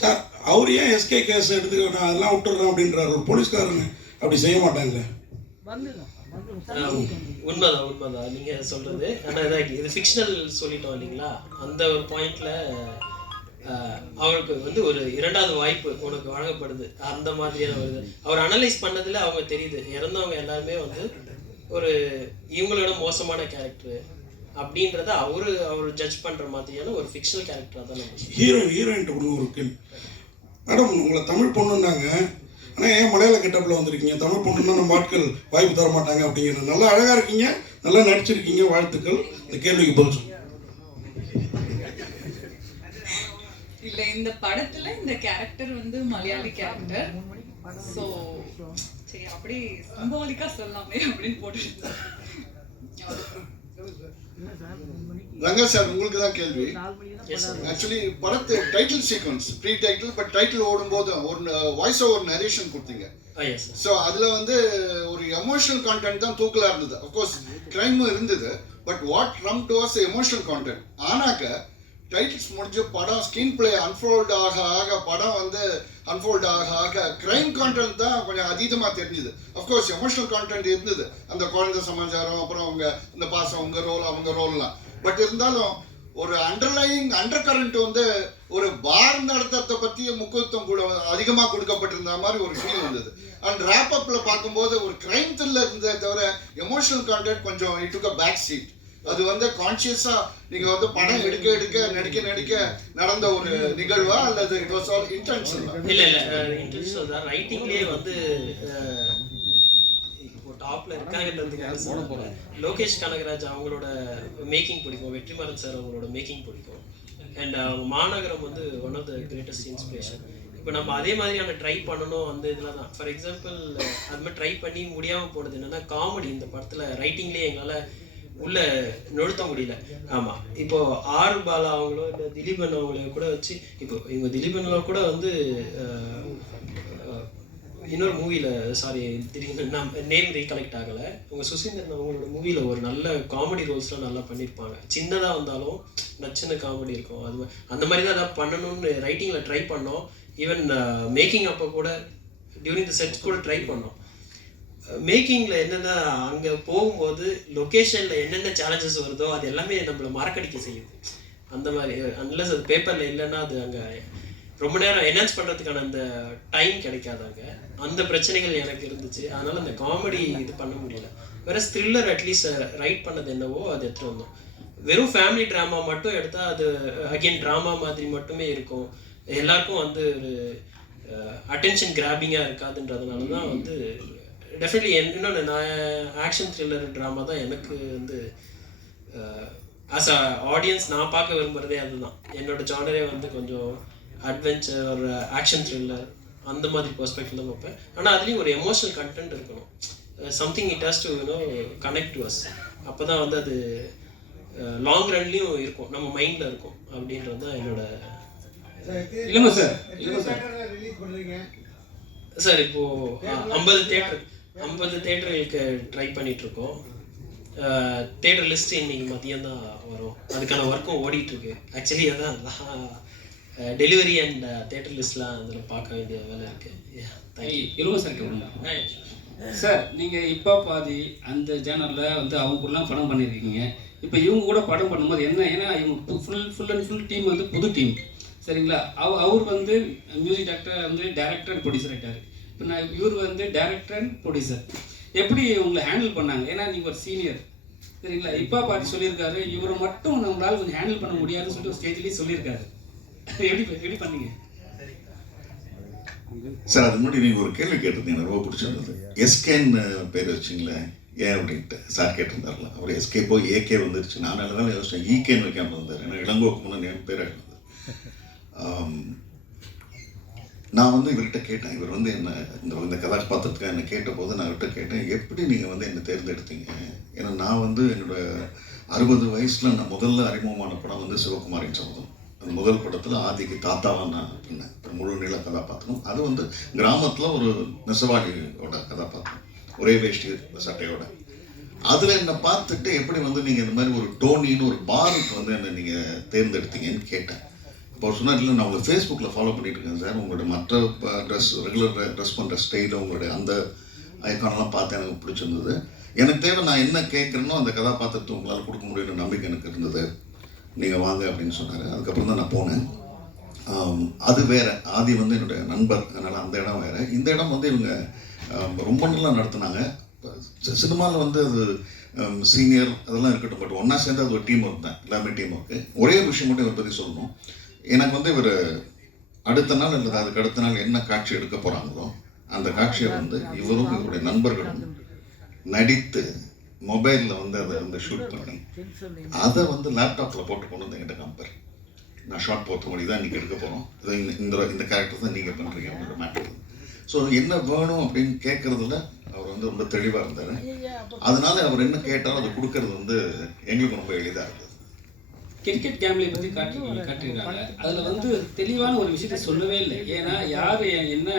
சார் அவர் ஏன் எஸ்கே கேஸ் எடுத்து நான் அதெல்லாம் விட்டுறேன் அப்படின்றாரு. ஒரு போலீஸ்காரங்க அப்படி செய்ய மாட்டாங்களே. உண்மைதான் நீங்க சொல்றது. ஆனா இது ஃபிக்ஷனல் சொல்லிட்டோம் இல்லைங்களா, அந்த ஒரு பாயிண்ட்ல அவருக்கு வந்து ஒரு 2வது வாய்ப்பு உனக்கு வழங்கப்படுது, அந்த மாதிரியான வருது. அவர் அனலைஸ் பண்ணதுல அவங்க தெரியுது, இறந்தவங்க எல்லாருமே வந்து ஒரு இவங்களோட மோசமான கேரக்டர் அப்படின்றத அவர் ஜட்ஜ் பண்ற மாதிரியான ஒரு ஃபிக்ஷனல் கேரக்டரா தான் நம்ம. ஹீரோயின் ஒரு கேள்வி மேடம், உங்களை தமிழ் பொண்ணுன்னாங்க, ஆனால் ஏன் மலையாள கெட்டப்பில் வந்திருக்கீங்க? தமிழ் பொண்ணுன்னா நம்ம ஆட்கள் வாய்ப்பு தர மாட்டாங்க அப்படிங்கிறது. நல்லா அழகாக இருக்கீங்க, நல்லா நடிச்சிருக்கீங்க, வாழ்த்துக்கள். இந்த கேள்விக்கு பதில் சொல்லுங்க. இல்லை, இந்த படத்தில் இந்த கேரக்டர் வந்து மலையாளி கேரக்டர். ஸோ சரி, அப்படி சிம்பாலிக்காக சொல்லலாமே அப்படின்னு போட்டுருந்தேன். ரங்கா சார், உங்களுக்கு தான் கேள்வி. ஆக்சுவலி படத்து title sequence pre title, but title ஓடும்போது ஒரு வாய்ஸ் ஓவர் நரேஷன் கொடுத்தீங்க. ஸோ அதில் வந்து ஒரு எமோஷனல் கான்டென்ட் தான் தூக்கலாக இருந்தது. அஃப்கோர்ஸ் கிரைமும் இருந்தது, but what rum to was emotional content. ஆனாக்க டைட்டில்ஸ் முடிஞ்ச படம் ஸ்க்ரீன் பிளே அன்ஃபோல்ட் ஆக படம் வந்து அன்ஃபோல்ட் ஆக கிரைம் கான்டென்ட் தான் கொஞ்சம் அதீதமாக தெரிஞ்சுது. அஃப்கோர்ஸ் எமோஷனல் கான்டென்ட் இருந்தது, அந்த குழந்தை சமாச்சாரம், அப்புறம் அவங்க இந்த பாசம், அவங்க ரோல்லாம். பட் இருந்தாலும் ஒரு அண்டர் கரண்ட் வந்து ஒரு பார் நடத்தத்தை பற்றிய முக்கியத்துவம் கூட அதிகமாக கொடுக்கப்பட்டிருந்த மாதிரி ஒரு ஃபீல் இருந்தது. அண்ட் ரேப் அப்பில் பார்க்கும்போது ஒரு கிரைம் த்ரில்லர் இருந்ததை தவிர எமோஷனல் கான்டென்ட் கொஞ்சம் it took a back seat. அது வந்து கான்சியஸா நீங்க வந்து படம் நடிக்க நடந்த ஒரு நிகழ்வா அல்லது இட் வாஸ் ஆல் இன்டென்ஷனல்? இல்ல இன்டென்ஷனல் தான். ரைட்டிங்லயே வந்து இப்போ டாப்ல இருக்காங்க லோகேஷ் கனகராஜ் அவங்களோட மேக்கிங் பிடிக்கும், வெற்றிமாறன் சார் அவங்களோட மேக்கிங் பிடிக்கும். அண்ட் மாநகரம் வந்து one of the greatest inspiration. இப்போ நம்ம அதே மாதிரியான ட்ரை பண்ணணும் அந்த இதில் தான். ஃபார் எக்ஸாம்பிள் அது மாதிரி ட்ரை பண்ணி முடியாமல் போனது என்னன்னா காமெடி. இந்த படத்தில் ரைட்டிங்லேயே எங்களால் உள்ள நொழுத்த முடியல. ஆமாம், இப்போ ஆர் பாலா அவங்களோ இல்லை திலீபன் அவங்களோ கூட வச்சு, இப்போ இவங்க திலீபன்ல கூட வந்து இன்னொரு மூவியில், சாரி திடீர்னு நேம் ரீகலெக்ட் ஆகலை, உங்க சுசீந்திரன் அவங்களோட மூவியில் ஒரு நல்ல காமெடி ரோல்ஸ்லாம் நல்லா பண்ணியிருப்பாங்க. சின்னதாக வந்தாலும் நச்சுன்னு காமெடி இருக்கும். அது அந்த மாதிரி தான் ஏதாவது பண்ணணும்னு ரைட்டிங்கில் ட்ரை பண்ணோம். ஈவன் மேக்கிங் அப்போ கூட டியூரிங் த செட்ஸ் கூட ட்ரை பண்ணோம். மேக்கிங்கில் என்னென்னா அங்கே போகும்போது லொக்கேஷனில் என்னென்ன சேலஞ்சஸ் வருதோ அது எல்லாமே நம்மளை மறக்கடிக்க செய்யுது. அந்த மாதிரி அன்லஸ் அது பேப்பரில் இல்லைன்னா அது அங்கே ரொம்ப நேரம் என்ஹான்ஸ் பண்ணுறதுக்கான அந்த டைம் கிடைக்காதாங்க. அந்த பிரச்சனைகள் எனக்கு இருந்துச்சு. அதனால் அந்த காமெடி இது பண்ண முடியல. வேற த்ரில்லர் அட்லீஸ்ட் ரைட் பண்ணது என்னவோ அது எடுத்துகிட்டு வந்தோம். வெறும் ஃபேமிலி ட்ராமா மட்டும் எடுத்தால் அது அகெயின் ட்ராமா மாதிரி மட்டுமே இருக்கும். எல்லாருக்கும் வந்து ஒரு அட்டென்ஷன் கிராபிங்காக இருக்காதுன்றதுனால தான் வந்து டெஃபினெட்லி இன்னொன்று நான் ஆக்ஷன் த்ரில்லர் ட்ராமா தான் எனக்கு வந்து ஆஸ் அ ஆடியன்ஸ் நான் பார்க்க விரும்புகிறதே அதுதான். என்னோட ஜானரே வந்து கொஞ்சம் அட்வென்ச்சர் ஒரு ஆக்ஷன் த்ரில்லர் அந்த மாதிரி பெர்ஸ்பெக்டிவ் தான் பார்ப்பேன். ஆனால் அதுலேயும் ஒரு எமோஷனல் கண்டென்ட் இருக்கணும். Something it has to connect to us. அப்போ தான் வந்து அது லாங் ரன்லேயும் இருக்கும், நம்ம மைண்டில் இருக்கும் அப்படின்றது தான் என்னோட. இல்லைமா சார் சார் இப்போது 50 தேட்டர்களுக்கு ட்ரை பண்ணிகிட்ருக்கோம். தேட்டர் லிஸ்ட் இன்னைக்கு மதியம் தான் வரும். அதுக்கான ஒர்க்கும் ஓடிட்டுருக்கு. ஆக்சுவலி அதான் டெலிவரி அண்ட் தேட்டர் லிஸ்ட்லாம் அதில் பார்க்க வேண்டிய வேலை இருக்குது. இலவச சார், நீங்கள் இப்போ பாதி அந்த சேனலில் வந்து அவங்களுக்குலாம் படம் பண்ணியிருக்கீங்க. இப்போ இவங்க கூட படம் பண்ணும்போது என்ன, ஏன்னா இவங்க ஃபுல் அண்ட் ஃபுல் டீம் வந்து புது டீம் சரிங்களா. அவர் வந்து மியூசிக் டைரக்டர் வந்து டைரக்டர் அண்ட் ப்ரொடியூசர் ஆகிட்டார். இப்போ இவர் வந்து டைரக்டர் அண்ட் ப்ரொடியூசர். எப்படி உங்களை ஹேண்டில் பண்ணாங்க? ஏன்னா நீங்கள் ஒரு சீனியர் சரிங்களா. இப்போ பாதி சொல்லியிருக்காரு, இவரை மட்டும் நம்மளால் கொஞ்சம் ஹேண்டில் பண்ண முடியாதுன்னு சொல்லிட்டு ஒரு ஸ்டேஜ்லேயே சொல்லியிருக்காரு. எப்படி பண்ணீங்க சார்? அது முன்னாடி நீங்கள் ஒரு கேள்வி கேட்டிருந்தீங்க, ரொம்ப பிடிச்சிருந்தது. எஸ்கேன்னு பேர் வச்சிங்களேன் ஏன் அப்படின்ட்டு சார் கேட்டிருந்தார்ல. அவர் எஸ்கே போய் ஏகே வந்துருச்சு. நான் எல்லாம் யோசிச்சேன் ஈகேன்னு வைக்காமல் இருந்தார். ஏன்னா இளங்கோக்கு முன்னே என் பேர் இருந்தது. நான் வந்து இவர்கிட்ட கேட்டேன். இவர் வந்து என்ன இந்த கதாபாத்திரத்துக்காக என்னை கேட்ட போது நான் இவர்கிட்ட கேட்டேன், எப்படி நீங்கள் வந்து என்னை தேர்ந்தெடுத்தீங்க? ஏன்னா நான் வந்து என்னோட 60 வயசில் நான் முதல்ல அறிமுகமான படம் வந்து சிவகுமாரின் சபதம். அந்த முதல் படத்தில் ஆதிக்கு தாத்தாவாக நான் பண்ணேன். முழு நில கதாபாத்திரம். அது வந்து கிராமத்தில் ஒரு நெசவாளியோட கதாபாத்திரம், ஒரே வேஷ்டி சட்டையோட. அதில் என்னை பார்த்துட்டு எப்படி வந்து நீங்கள் இந்த மாதிரி ஒரு டோனின்னு ஒரு பாருக்கு வந்து என்னை நீங்கள் தேர்ந்தெடுத்தீங்கன்னு கேட்டேன். இப்போ சொன்னார், இல்லை நான் உங்களை ஃபேஸ்புக்கில் ஃபாலோ பண்ணிட்டு இருக்கேன் சார், உங்களோட மற்ற ட்ரெஸ் ரெகுலர் ட்ரெஸ் பண்ணுற ஸ்டைலில் உங்களுடைய அந்த ஐக்கானெலாம் பார்த்து எனக்கு பிடிச்சிருந்தது. எனக்கு தேவை நான் என்ன கேட்குறேனோ அந்த கதாபாத்திரத்தை உங்களால் கொடுக்க முடியும்னு நம்பிக்கை எனக்கு இருந்தது. நீங்கள் வாங்க அப்படின்னு சொன்னார். அதுக்கப்புறம் தான் நான் போனேன். அது வேறு. ஆதி வந்து என்னுடைய நண்பர், அதனால் அந்த இடம் வேறு. இந்த இடம் வந்து இவங்க ரொம்ப நல்லா நடத்துனாங்க. சினிமாவில் வந்து அது சீனியர் அதெல்லாம் இருக்கட்டும், பட் ஒன்றா சேர்ந்து அது ஒரு டீம் ஒர்க் தான், எல்லாமே டீம் ஒர்க்கு. ஒரே ஒரு விஷயம் மட்டும் இவரை பற்றி சொல்லணும். எனக்கு வந்து இவர் அடுத்த நாள் அல்லது அதுக்கு அடுத்த நாள் என்ன காட்சி எடுக்க போகிறாங்களோ அந்த காட்சியை வந்து இவரும் இவருடைய நண்பர்களும் நடித்து மொபைலில் வந்து அதை வந்து ஷூட் பண்ணி அதை வந்து லேப்டாப்பில் போட்டு கொண்டு வந்து என்கிட்ட காமிப்பார். நான் ஷார்ட் போட்ட மாதிரி தான் இன்றைக்கி எடுக்க போகிறோம், இந்த கேரக்டர் தான் நீங்கள் பண்ணுறீங்க அப்படின்ற மேட்டர். ஸோ என்ன வேணும் அப்படின்னு கேட்குறதுல அவர் வந்து ரொம்ப தெளிவாக இருந்தார். அதனால அவர் என்ன கேட்டாலும் அதை கொடுக்கறது வந்து எங்களுக்கு ரொம்ப எளிதாக இருந்தது. கிரிக்கெட் கேம்லை பற்றி காட்டியிருக்காங்க. அதில் வந்து தெளிவான ஒரு விஷயத்த சொல்லவே இல்லை. ஏன்னா யார் என்ன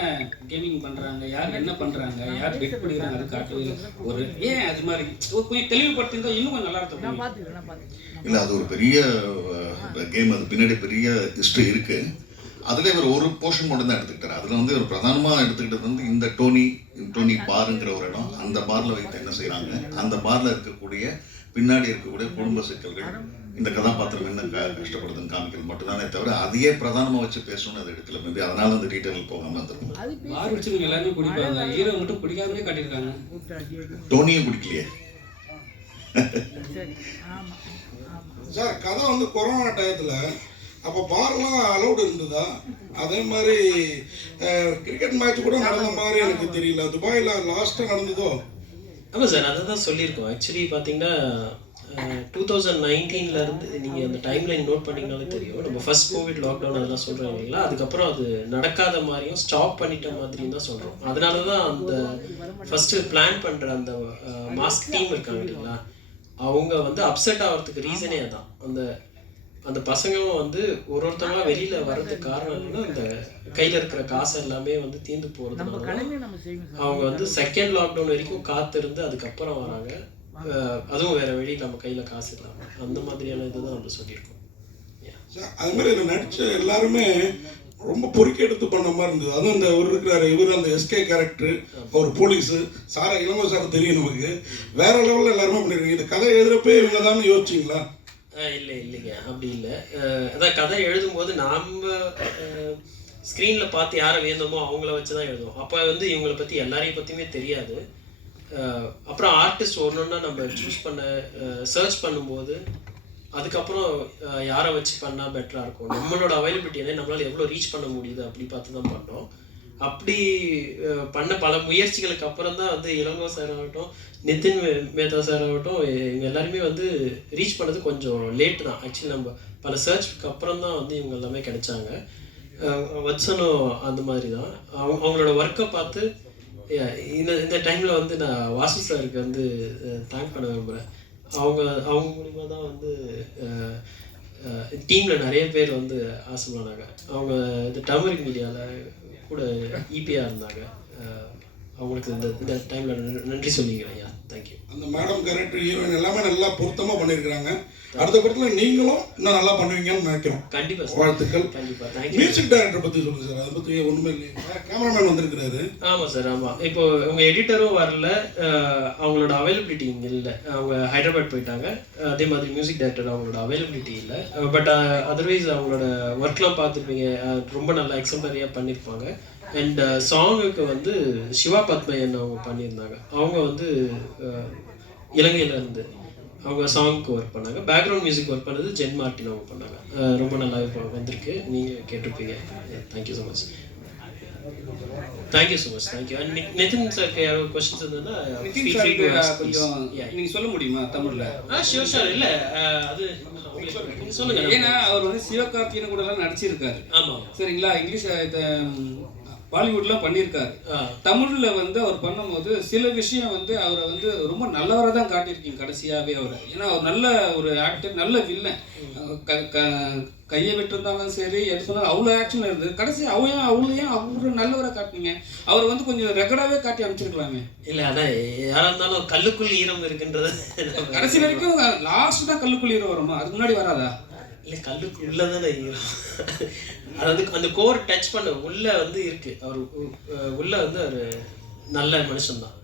கேமிங் பண்ணுறாங்க, யார் என்ன பண்ணுறாங்க, யார் பெட் பண்ணிக்கிறாங்க, அது காட்டவே இல்லை. ஒரு ஏன் அது மாதிரி கொஞ்சம் தெளிவுபடுத்திருந்தா இன்னும் கொஞ்சம் நல்லா இருக்கும். இல்லை, அது ஒரு பெரிய கேம். அது பின்னாடி பெரிய ஹிஸ்ட்ரி இருக்குது. அதில் இவர் ஒரு போர்ஷன் மட்டும் தான் எடுத்துக்கிட்டார். அதில் வந்து இவர் பிரதானமாக எடுத்துக்கிட்டது வந்து இந்த டோனி பாருங்கிற ஒரு இடம். அந்த பாரில் வைத்து என்ன செய்கிறாங்க, அந்த பாரில் இருக்கக்கூடிய பின்னாடி இருக்கக்கூடிய குடும்ப சிக்கல்கள், இந்த கதாபாத்திரம் என்ன கஷ்டப்படுதுன்னு காமிக்கிறது மட்டும்தானே தவிர அதையே பிரதானமாக வச்சு பேசணும்னு அது எடுக்கல. மேபி அதனால அந்த டீட்டெயில் போகாமல் இருந்திருக்கும். பார் வச்சு எல்லாருமே பிடிப்பாங்க, ஹீரோ மட்டும் பிடிக்காமலே காட்டியிருக்காங்க. டோனியும் பிடிக்கலையே சார். கதை வந்து கொரோனா டயத்தில் அப்போ பார்லாம் அலௌடு இருந்ததா? அதே மாதிரி கிரிக்கெட் மேட்ச் கூட நடந்த மாதிரி எனக்கு தெரியல. துபாயில் லாஸ்ட்டாக நடந்ததோ? ஆமாம் சார், அதை தான் சொல்லியிருக்கோம். ஆக்சுவலி பார்த்தீங்கன்னா 2019 நீங்கள் அந்த டைம்லைன் நோட் பண்ணிங்கனாலே தெரியும். நம்ம ஃபர்ஸ்ட் கோவிட் லாக்டவுன் அதெல்லாம் சொல்கிறோம் இல்லைங்களா, அதுக்கப்புறம் அது நடக்காத மாதிரியும் ஸ்டாப் பண்ணிட்ட மாதிரியும் தான் சொல்கிறோம். அதனால தான் அந்த ஃபஸ்ட்டு பிளான் பண்ணுற அந்த மாஸ்க் டீம் இருக்காங்க இல்லைங்களா, அவங்க வந்து அப்செட் ஆகிறதுக்கு ரீசனே அதான். அந்த பசங்களும் வந்து ஒருத்தவங்களா வெளியில் வர்றதுக்கு காரணம் என்னன்னா, அந்த கையில் இருக்கிற காசு எல்லாமே வந்து தீர்ந்து போகிறதுனால அவங்க வந்து செகண்ட் லாக்டவுன் வரைக்கும் காத்திருந்து அதுக்கப்புறம் வராங்க. அதுவும் வேற வழி நம்ம கையில் காசு இல்லாமல் அந்த மாதிரியான இதுதான் நம்ம சொல்லியிருக்கோம். அது மாதிரி இதில் நடித்த எல்லாருமே ரொம்ப பொறுக்கி எடுத்து பண்ண மாதிரி இருந்தது. அதுவும் இந்த இவர் இருக்கிறாரு, இவர் அந்த எஸ்கே கேரக்டர், ஒரு போலீஸு சாரா இளங்கோ சார் தெரியும் நமக்கு. வேற லெவலில் எல்லாருமே பண்ணியிருக்கீங்க. இந்த கதை எழுதுறப்பே இவங்க தான் யோசிச்சிங்களா? இல்லைங்க, அப்படி இல்லை. அதான் கதை எழுதும்போது நாம் ஸ்க்ரீனில் பார்த்து யாரை வேணுமோ அவங்கள வச்சு தான் எழுதுவோம். அப்போ வந்து இவங்களை பற்றி எல்லாரையும் பற்றியுமே தெரியாது. அப்புறம் ஆர்டிஸ்ட் ஒன்றுன்னா நம்ம சூஸ் பண்ண சர்ச் பண்ணும்போது அதுக்கப்புறம் யாரை வச்சு பண்ணால் பெட்டராக இருக்கும், நம்மளோட அவைலபிலிட்டி என்ன, நம்மளால் எவ்வளோ ரீச் பண்ண முடியுது அப்படி பார்த்து தான் பண்ணோம். அப்படி பண்ண பல முயற்சிகளுக்கு அப்புறம் தான் வந்து இளங்கோ சார் ஆகட்டும், நிதின் மேத்தா சார் ஆகட்டும், இவங்க எல்லாருமே வந்து ரீச் பண்ணது கொஞ்சம் லேட்டு தான். ஆக்சுவலி நம்ம பல சர்ச்சுக்கு அப்புறம் தான் வந்து இவங்க எல்லாமே கிடைச்சாங்க. வச்சனும் அந்த மாதிரி தான். அவங்களோட ஒர்க்கை பார்த்து இந்த டைமில் வந்து நான் வாசு சாருக்கு வந்து தேங்க் பண்ண விரும்புகிறேன். அவங்க மூலிமா தான் வந்து டீமில் நிறைய பேர் வந்து ஆசைப்படாங்க. அவங்க இந்த டர்மரிக் மீடியாவில் கூட இபியாக இருந்தாங்க. அவங்களுக்கு இந்த டைமில் நன்றி சொல்லிக்கிறேன். ஐயா, தேங்க்யூ. அந்த மேடம் கேரக்டர் ஹீரோயின் எல்லாமே நல்லா பொருத்தமாக பண்ணியிருக்கிறாங்க. அடுத்த படத்தில் நீங்களும் இன்னும் நல்லா பண்ணுவீங்கன்னு நினைக்கிறோம். கண்டிப்பாக, வாழ்த்துக்கள். கண்டிப்பாக, தேங்க்யூ. மியூசிக் டைரக்டர் பற்றி சொல்லுங்கள் சார். அதை பற்றி ஒன்றுமே இல்லையா? கேமராமேன் வந்திருக்கிறாரு. ஆமாம் சார், ஆமாம். இப்போ உங்கள் எடிட்டரும் வரல, அவங்களோட அவைலபிலிட்டி இங்கே இல்லை, அவங்க ஹைதராபாத் போயிட்டாங்க. அதே மாதிரி மியூசிக் டைரக்டர் அவங்களோட அவைலபிலிட்டி இல்லை. பட் அதர்வைஸ் அவங்களோட ஒர்க்லாம் பார்த்துருப்பீங்க, ரொம்ப நல்லா எக்ஸம்பரியாக பண்ணியிருப்பாங்க. அண்ட் சாங்குக்கு வந்து சிவா பத்மையன் அவங்க பண்ணியிருந்தாங்க. அவங்க வந்து இலங்கையிலேருந்து அவங்க சாங்க்கு ஒர்க் பண்ணாங்க. பேக்ரவுண்ட் மியூசிக் ஒர்க் பண்ணது ஜென் மார்ட்டின் அவங்க பண்ணாங்க. ரொம்ப நல்லா இப்போ வந்திருக்கு, நீங்கள் கேட்டிருப்பீங்க. Thank you so much. Thank you so much. Thank you. And Nitin சாருக்கு யாரோ கொஸ்டின்ஸ் இருந்ததுன்னா கொஞ்சம் நீங்கள் சொல்ல முடியுமா தமிழில்? Sure sure. இல்லை அது சொல்லுங்க. ஏன்னா அவர் வந்து சிவகார்த்திகேயன் கூட எல்லாம் நடிச்சிருக்காரு. ஆமாம், சரிங்களா. இங்கிலீஷ் பாலிவுட்லாம் பண்ணியிருக்காரு. தமிழில் வந்து அவர் பண்ணும்போது சில விஷயம் வந்து அவரை வந்து ரொம்ப நல்லவராக தான் காட்டியிருக்கீங்க கடைசியாகவே அவரை. ஏன்னா அவர் நல்ல ஒரு ஆக்டர், நல்ல வில்லன். கையை விட்டுருந்தாலும் சரி, எது சொன்னாலும் அவ்வளோ ஆக்ஷன் இருந்தது. கடைசி அவளையும் அவரு நல்லவரை காட்டினீங்க. அவர் வந்து கொஞ்சம் ரெக்கார்டாகவே காட்டி அமைச்சிருக்கலாமே. இல்லை, அதான் யாராக இருந்தாலும் கல்லுக்குள் ஈரம் இருக்குன்றது கடைசி வரைக்கும். லாஸ்ட் தான் கல்லுக்குள் ஈரம் வருமா? அதுக்கு முன்னாடி வராதா? இல்லை, கல்லுக்கு உள்ளதானே ஈரம். அதாவது அந்த கோர் டச் பண்ண உள்ள வந்து இருக்கு. அவர் உள்ள வந்து ஒரு நல்ல மனுஷன் தான்.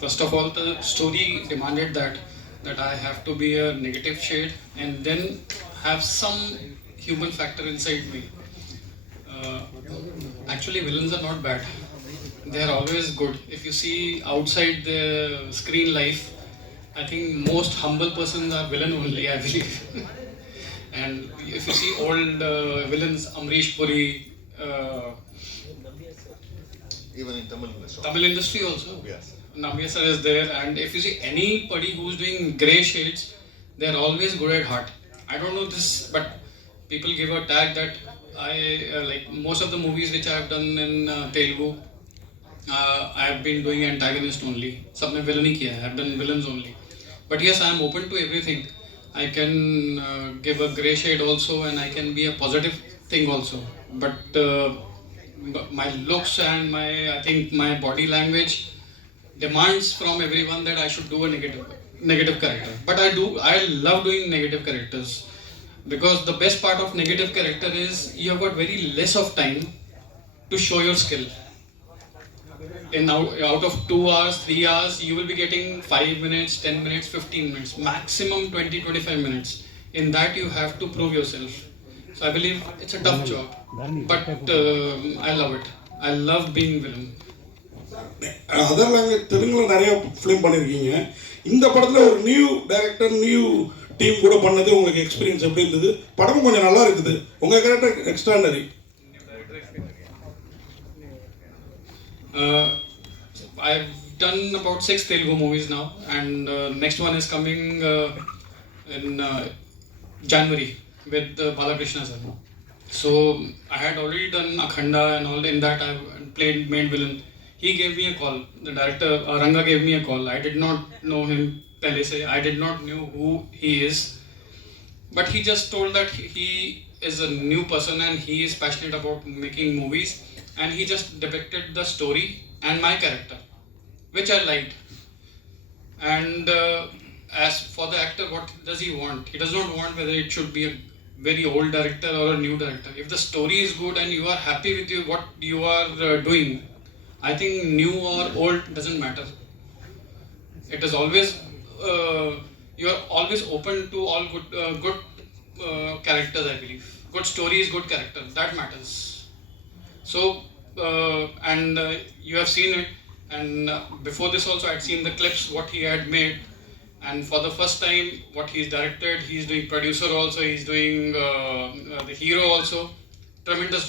First of all, the story demanded that I have to be a negative shade and then have some human factor inside me. Actually, villains are not bad. They are always good. If you see outside the screen life, I think most humble persons are villain only, I believe. And if you see old villains, Amrish Puri, even in Tamil industry also. Yes. Nambiya sir is there, and if you see anybody who's doing grey shades, they are always good at heart. I don't know this, but people give a tag that I like most of the movies which I have done in Telugu. I have been doing antagonist only. Sab mein villain hi kiya hai. I have done villains only. But yes, I am open to everything. I can give a grey shade also, and I can be a positive thing also. But my looks and I think my body language demands from everyone that I should do a negative character. But I love doing negative characters, because the best part of negative character is you have got very less of time to show your skill. Out of 2 hours, 3 hours, you will be getting 5 minutes, 10 minutes, 15 minutes, maximum 20-25 minutes. In that you have to prove yourself. So I believe it's a tough job, but I love it. I love being villain. Other language தெலுங்குல நிறைய film பண்ணியிருக்கீங்க. இந்த படத்தில் ஒரு new director, new team கூட பண்ணது உங்களுக்கு experience எப்படி இருந்தது? படமும் கொஞ்சம் நல்லா இருக்குது. உங்கள் character extraordinary. I've done about 6 Telugu movies now, and next one is coming in January with Balakrishna sir. So I had already done Akhanda and all. In that I played main villain. He gave me a call. The director Ranga gave me a call. I did not know him pehle se. I did not know who he is, but he just told that he is a new person and he is passionate about making movies, and he just depicted the story and my character which I liked. And as for the actor, what does he want? He does not want whether it should be a very old director or a new director. If the story is good and you are happy with what you are doing, I think new or old doesn't matter. It is always you are always open to all good characters. I believe good stories, good character, that matters. So and you have seen it, and before this also I had seen the clips what he had made. And for the first time, what he's directed, he's doing producer also, he's doing the hero also. Tremendous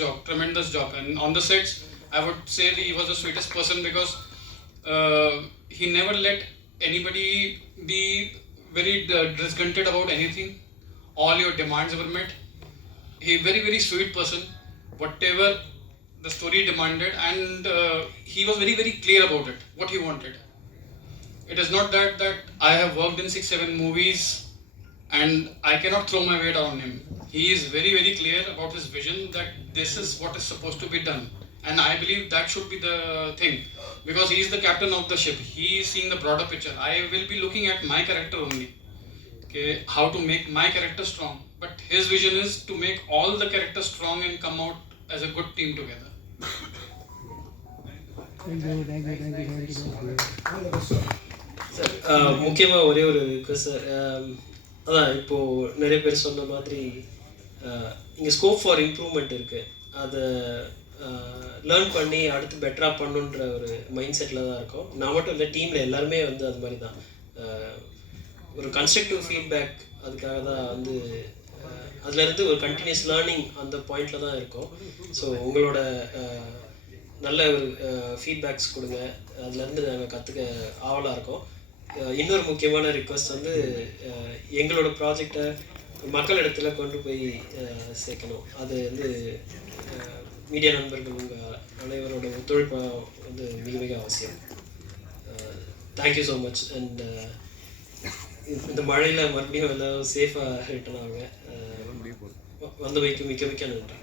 job. And on the sets, I would say that he was the sweetest person because he never let anybody be very disgruntled about anything. All your demands were met. He very, very sweet person. Whatever the story demanded, and he was very, very clear about it, what he wanted. It is not that I have worked in 6-7 movies and I cannot throw my weight on him. He is very, very clear about his vision that this is what is supposed to be done. And I believe that should be the thing, because he is the captain of the ship. He is seeing the broader picture. I will be looking at my character only, okay, how to make my character strong. But his vision is to make all the characters strong and come out as a good team together. Sir முக்கியமாக ஒரே ஒரு request sir. அதான் இப்போது நிறைய பேர் சொன்ன மாதிரி இங்கே ஸ்கோப் ஃபார் இம்ப்ரூவ்மெண்ட் இருக்குது. அதை லேர்ன் பண்ணி அடுத்து பெட்டராக பண்ணுன்ற ஒரு மைண்ட் செட்டில் தான் இருக்கும். நான் மட்டும் இல்லை, டீமில் எல்லாருமே வந்து அது மாதிரி தான். ஒரு கன்ஸ்ட்ரக்டிவ் ஃபீட்பேக் அதுக்காக தான் வந்து அதுலேருந்து ஒரு கண்டினியூஸ் லேர்னிங் அந்த பாயிண்டில் தான் இருக்கும். ஸோ உங்களோட நல்ல ஒரு ஃபீட்பேக்ஸ் கொடுங்க, அதுலேருந்து நாங்கள் கற்றுக்க ஆவலாக இருக்கோம். இன்னொரு முக்கியமான ரிக்வெஸ்ட் வந்து எங்களோட ப்ராஜெக்டை மக்களிடத்துல கொண்டு போய் சேர்க்கணும். அது வந்து மீடியா நண்பர்கள் உங்கள் அனைவரோட ஒத்துழைப்பு வந்து மிக மிக அவசியம். Thank you so much. அண்ட் இந்த மழையில் மறுபடியும் எல்லாம் சேஃபாக ரிட்டர்ன் ஆகுங்க. வந்தவைக்கு மிக்க மிக்க நன்றி.